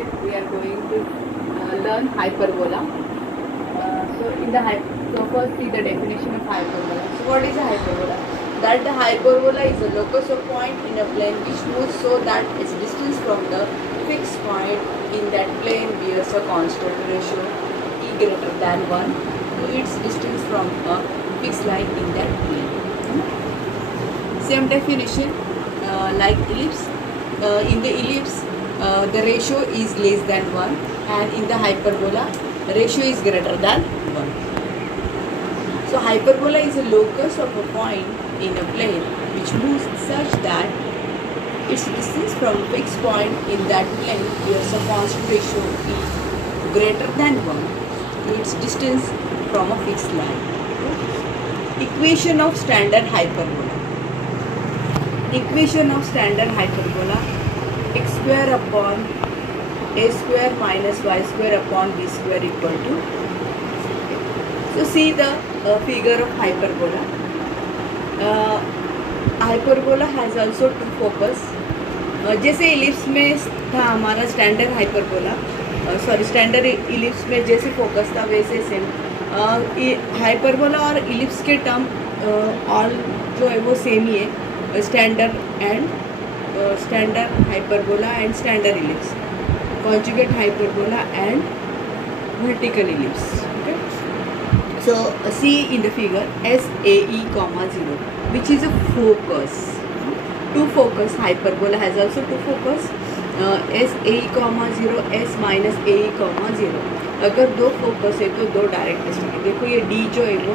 today we are going to learn hyperbola. So first see the definition of hyperbola. So what is a hyperbola? That the hyperbola is a locus of point in a plane which moves so that its distance from the fixed point in that plane bears a constant ratio e greater than 1 to its distance from a fixed line in that plane. Same definition like ellipse. In the ellipse, the ratio is less than 1, and in the hyperbola, the ratio is greater than 1. So hyperbola is a locus of a point in a plane which moves such that its distance from a fixed point in that plane bears a constant ratio e greater than 1 to its distance from a fixed line. Equation of standard hyperbola. Equation of standard hyperbola: x square upon a square minus y square upon b square equal to. So see the figure of hyperbola. Hyperbola has also two focus. जैसे ellipse में था हमारा standard hyperbola, standard ellipse में जैसे focus था वैसे same hyperbola और ellipse के टर्म ऑल जो है वो सेम ही है. Standard hyperbola and standard ellipse, conjugate hyperbola and vertical ellipse. Okay, so see in the figure SAE, 0, which is a focus. Two focus. Hyperbola has also two focus. SAE, 0, S minus AE, 0. अगर दो focus है तो दो डायरेक्ट्रिस्टिक है. देखो ये D जो है वो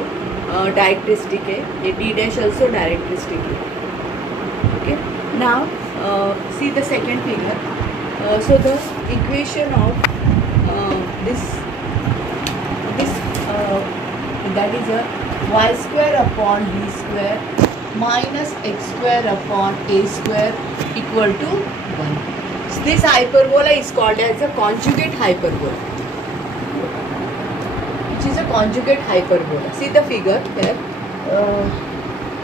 डायरेक्ट्रिस्टिक है, ये D डैश ऑल्सो डायरेक्ट्रिस्टिक है. Okay. Now see the second figure. So the equation of this that is a y square upon b square minus x square upon a square equal to 1. So this hyperbola is called as a conjugate hyperbola, which is a conjugate hyperbola. See the figure here.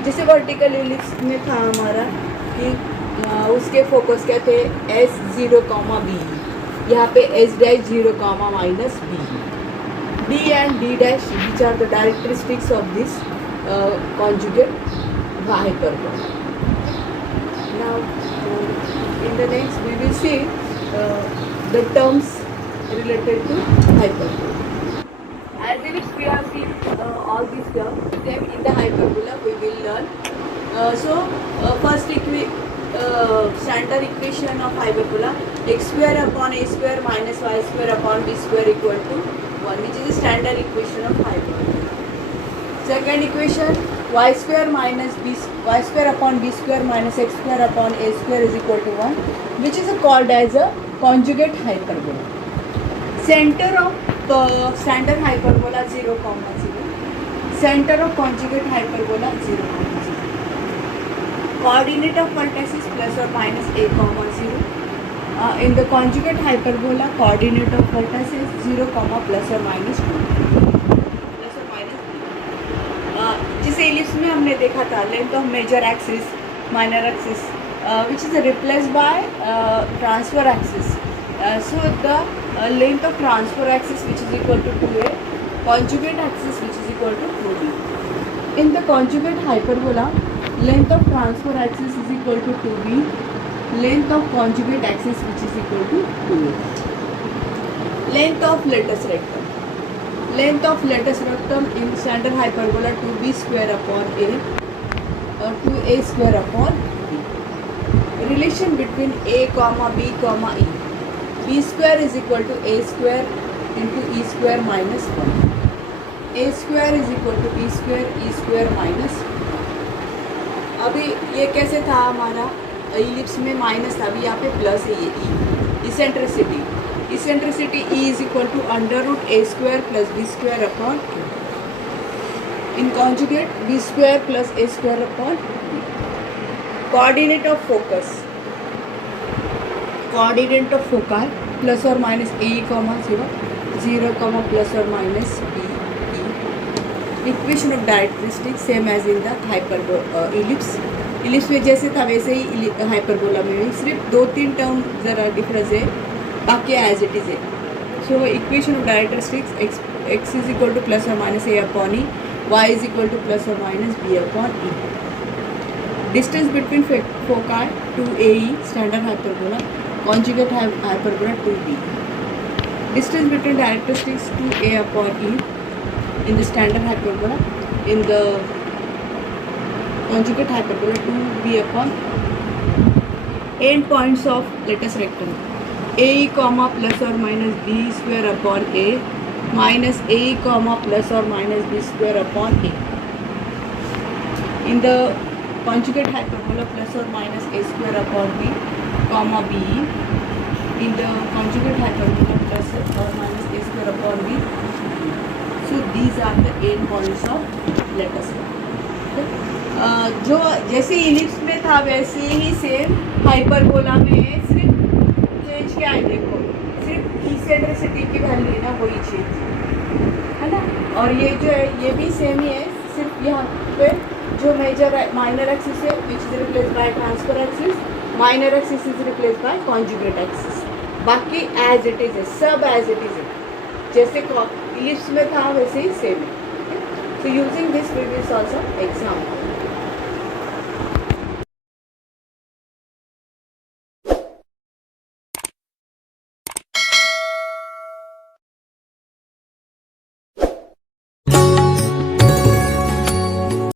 जैसे vertical ellipse में था हमारा कि उसके focus क्या थे S0, B. यहाँ पे S dash 0, minus B. D and D dash, which are the characteristics of this conjugate hyperbola. Now in the next we will see the terms related to hyperbola. As if we have seen all these terms, then in the hyperbola we will learn. First standard equation of hyperbola: x square upon a square minus y square upon b square equal to 1, which is the standard equation of hyperbola. Second equation: y square upon b square minus x square upon a square is equal to 1, which is called as a conjugate hyperbola. Center of standard hyperbola 0, 0. Center of conjugate hyperbola 0, 0. Coordinate of vertices plus or minus a, 0. In the conjugate hyperbola, coordinate of vertices 0, plus or minus 2. Plus or minus 2. जिसे ellipse में हमने देखा था length of major axis, minor axis, which is replaced by transfer axis. So the length of transfer axis which is equal to 2a, conjugate axis which is equal to 2b. In the conjugate hyperbola, length of transfer axis is equal to 2b, length of conjugate axis which is equal to 2a. Length of latus rectum. Length of latus rectum in standard hyperbola 2b square upon a or 2a square upon b. Relation between a, b, e. B square is equal to a square into e square minus 1. A square is equal to b square, e square minus 1. अभी ये कैसे था हमारा ellipse में minus था, अभी यहाँ पे प्लस है. ये e eccentricity e is equal to under root a square plus b square upon a. In conjugate b square plus a square upon. Coordinate of focus, coordinate of foci plus or minus a, 0, 0, plus or minus b, e. Equation of characteristics same as in the ellipse. Ellipse में जैसे था वैसे ही hyperbola में सिर्फ 2-3 term ज़रा difference है. बाकी as it is है. So equation of characteristics, x is equal to plus or minus a upon e, y is equal to plus or minus b upon e. Distance between foci 2AE, standard hyperbola, conjugate hyperbola 2B. Distance between characteristics 2A upon E in the standard hyperbola, in the conjugate hyperbola 2B upon end points of, let us rectangle, AE comma plus or minus B square upon A minus AE comma plus or minus B square upon A. In the conjugate hyperbola plus or minus a square upon b comma b, in the conjugate hyperbola plus or minus a square upon b. So these are the end points of, let us say, जो जैसे ellipse में था वैसे ही same hyperbola में है, सिर्फ change क्या है देखो, सिर्फ इसेंट्रिसिटी की वैल्यू है ना, वही चेंज है ना. और ये जो है ये भी सेम ही है, सिर्फ यहाँ पे जो मेजर माइनर एक्सिस है which is replace by transfer axis, minor axis is replace by conjugate axis. बाकी एज इट इज है, सब एज इट इज है, जैसे इलिप्स में था वैसे ही सेम है. So using this we will solve some example.